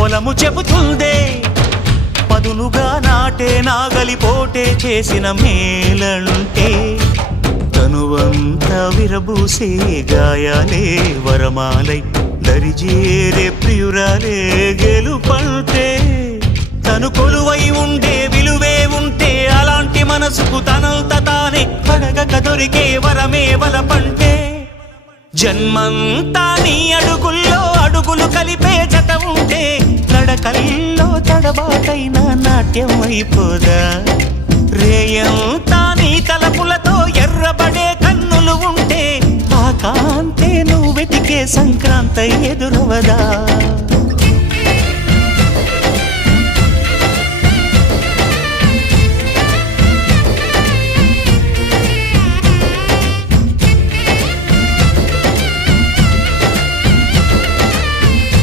పొలము చెబుతుందే పదునుగా నాటే నాగలిపోటే చేసిన మేలంటే తనువంతా విరబూసే గాయాలే వరమాలై దరిజేరే ప్రియురాలే గెలుపంటే తను కొలువై ఉండే విలువే ఉంటే అలాంటి మనసుకు తనంత తానే అడగక దొరికే వరమే వలపంటే జన్మంతా నీ అడుగుల్లో అడుగులు కలిపే జత ఉంటే నడకల్లో తడబాటైన నాట్యం అయిపోదా రేయంతా నీ తలపులతో ఎర్రబడే కన్నులు ఉంటే ఆ కాంతే నువ్వు వెతికే సంక్రాంతి ఎదురవదా